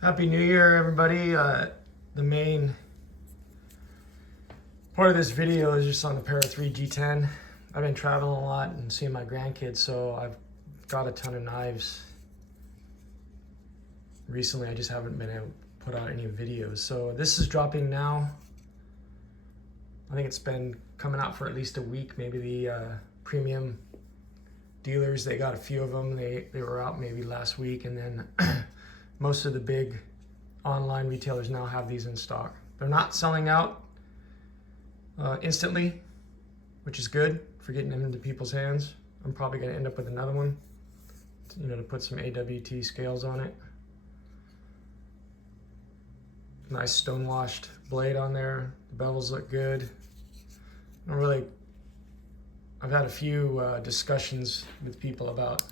Happy New Year, everybody. The main part of this video is just on the Para 3 G10. I've been traveling a lot and seeing my grandkids, so I've got a ton of knives. Recently, I just haven't been able to put out any videos. So this is dropping now. I think it's been coming out for at least a week. Maybe the premium dealers, they got a few of them. They were out maybe last week, and then most of the big online retailers now have these in stock. They're not selling out instantly, which is good for getting them into people's hands. I'm probably going to end up with another one, to put some AWT scales on it. Nice stone washed blade on there. The bevels look good. I've had a few discussions with people about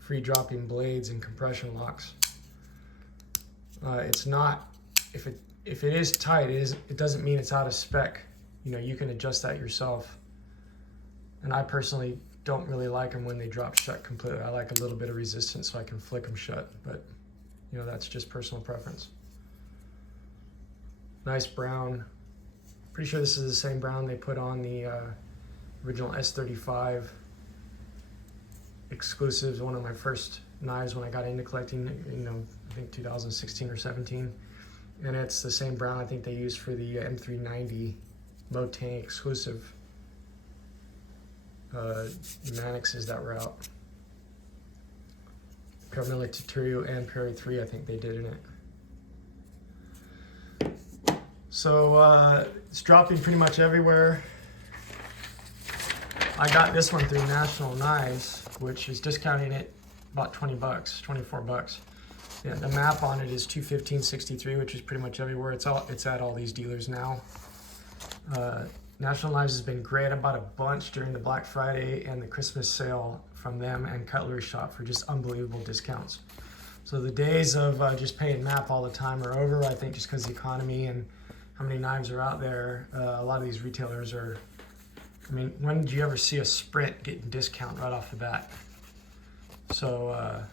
free dropping blades and compression locks. It's not, if it is tight, it doesn't mean it's out of spec. You can adjust that yourself. And I personally don't really like them when they drop shut completely. I like a little bit of resistance so I can flick them shut, but that's just personal preference. Nice brown. Pretty sure this is the same brown they put on the original S35 exclusives, one of my first knives when I got into collecting, I think 2016 or 17. And it's the same brown I think they used for the M390 Motang exclusive Manixes that were out. Caramella Tuturio and Para 3 I think they did in it. So it's dropping pretty much everywhere. I got this one through National Knives, which is discounting it about 20 bucks, 24 bucks. Yeah, the map on it is 215.63, which is pretty much everywhere. It's at all these dealers now. National Knives has been great. I bought a bunch during the Black Friday and the Christmas sale from them and Cutlery Shop for just unbelievable discounts. So the days of just paying map all the time are over, I think, just because the economy and how many knives are out there. A lot of these retailers are, when did you ever see a Sprint getting discount right off the bat? So,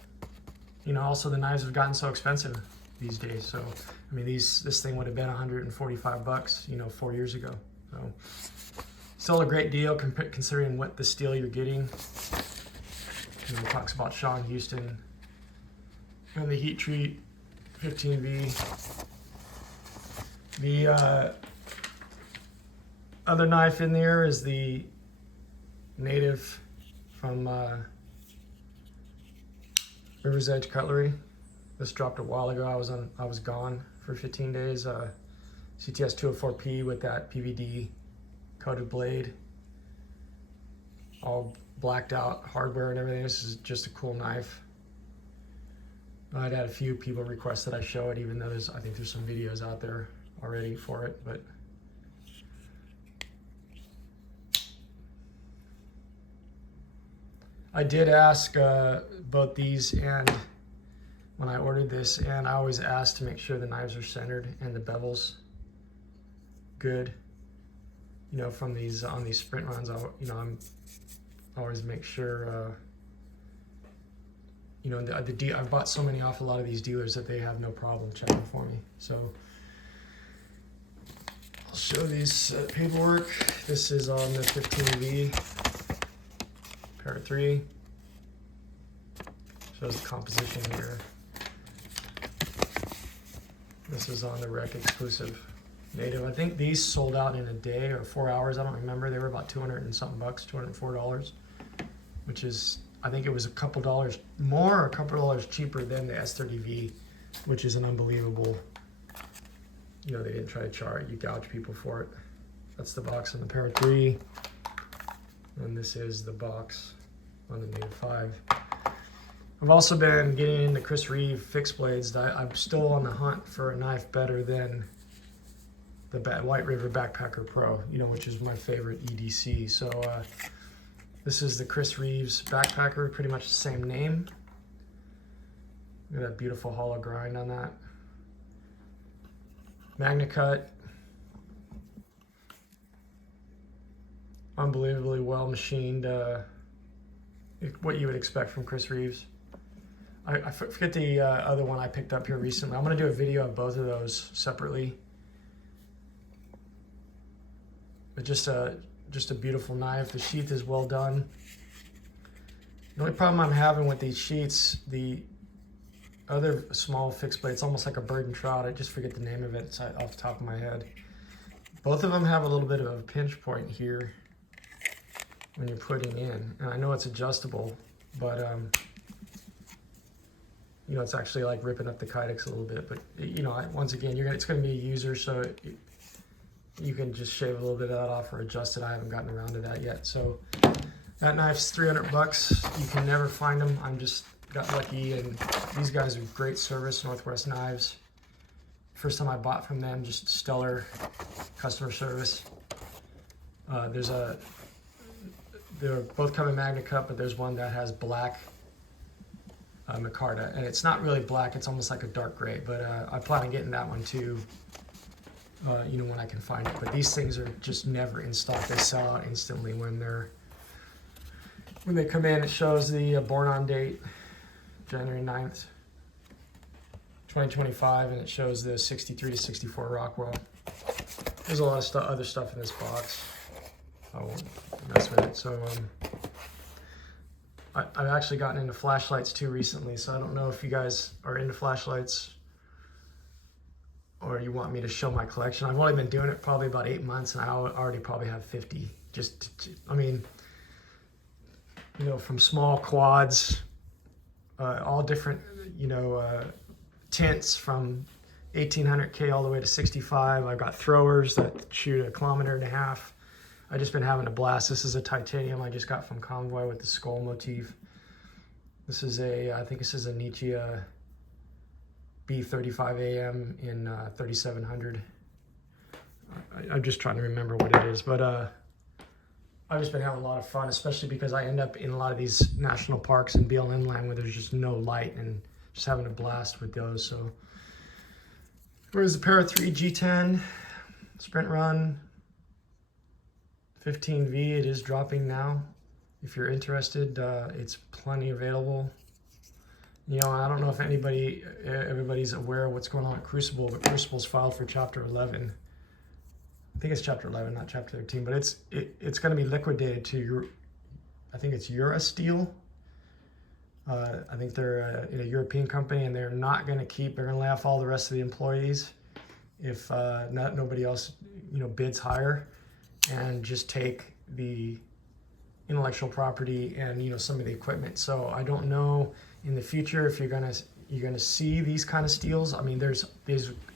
also the knives have gotten so expensive these days. So, this thing would have been 145 bucks, 4 years ago. So, still a great deal considering what the steel you're getting. It talks about Sean Houston and the Heat Treat 15V. The other knife in there is the native from River's Edge Cutlery. This dropped a while ago. I was gone for 15 days. CTS 204P with that PVD coated blade, all blacked out hardware and everything. This is just a cool knife. I'd had a few people request that I show it, even though I think there's some videos out there already for it, but I did ask both these and when I ordered this, and I always ask to make sure the knives are centered and the bevels good. From these on these sprint runs, I always make sure. I've bought so many off a lot of these dealers that they have no problem checking for me. So I'll show these paperwork. This is on the 15V Para 3. Shows the composition here. This is on the Rec exclusive native. I think these sold out in a day or 4 hours. I don't remember. They were about 200 and something bucks, $204, which is, I think it was a couple dollars more or a couple dollars cheaper than the S30V, which is an unbelievable, they didn't try to chart, you gouge people for it. That's the box on the Para 3. And this is the box on the Native 5. I've also been getting into Chris Reeve fixed blades. I'm still on the hunt for a knife better than the White River Backpacker Pro, which is my favorite EDC. So this is the Chris Reeves Backpacker, pretty much the same name. Look at that beautiful hollow grind on that. Magna Cut. Unbelievably well machined, what you would expect from Chris Reeves. I forget the other one I picked up here recently. I'm going to do a video of both of those separately. But just a beautiful knife. The sheath is well done. The only problem I'm having with these sheaths, the other small fixed blade, it's almost like a bird and trout. I just forget the name of it. It's off the top of my head. Both of them have a little bit of a pinch point here when you're putting in. And I know it's adjustable, but you know, it's actually like ripping up the kydex a little bit. But you know, once again, it's going to be a user, so you can just shave a little bit of that off or adjust it. I haven't gotten around to that yet. So that knife's $300. You can never find them. I'm just got lucky, and these guys are great service, Northwest Knives. First time I bought from them, just stellar customer service. They're both come in Magna Cup, but there's one that has black micarta, and it's not really black, it's almost like a dark gray, but I plan on getting that one too, you know, when I can find it. But these things are just never in stock. They sell out instantly when they come in. It shows the born on date, January 9th, 2025, and it shows the 63 to 64 Rockwell. There's a lot of other stuff in this box. I won't mess with it. So I've actually gotten into flashlights too recently, so I don't know if you guys are into flashlights or you want me to show my collection. I've only been doing it probably about 8 months, and I already probably have 50. I mean, you know, from small quads, all different, you know, tints from 1800K all the way to 65. I've got throwers that shoot 1.5 kilometers. I've just been having a blast. This is a titanium I just got from Convoy with the skull motif. This is I think this is a Nietzsche B35AM in 3700. I'm just trying to remember what it is, but I've just been having a lot of fun, especially because I end up in a lot of these national parks and BLM land where there's just no light, and just having a blast with those. So where's the Para 3 G10 Sprint Run 15V? It is dropping now. If you're interested, it's plenty available. You know, I don't know if everybody's aware of what's going on at Crucible, but Crucible's filed for Chapter 11. I think it's Chapter 11, not Chapter 13, but it's going to be liquidated to I think it's Eurosteel. I think they're a European company, and they're not going to they're going to lay off all the rest of the employees if nobody else, you know, bids higher, and just take the intellectual property and, you know, some of the equipment. So I don't know in the future if you're gonna see these kind of steels. I mean, there's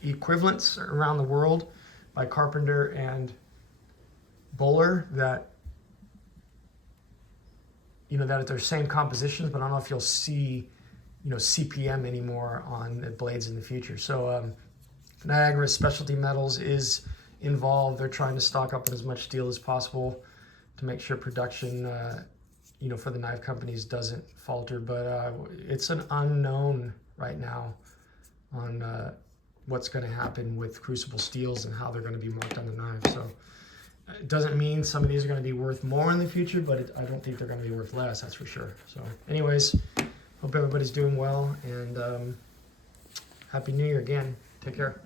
equivalents around the world by Carpenter and Bowler that, you know, that they're same compositions, but I don't know if you'll see, you know, CPM anymore on the blades in the future. So Niagara Specialty Metals is involved. They're trying to stock up on as much steel as possible to make sure production, you know, for the knife companies doesn't falter. But it's an unknown right now on what's going to happen with Crucible steels and how they're going to be marked on the knife. So it doesn't mean some of these are going to be worth more in the future, but I don't think they're going to be worth less, that's for sure. So anyways, hope everybody's doing well, and Happy New Year again. Take care.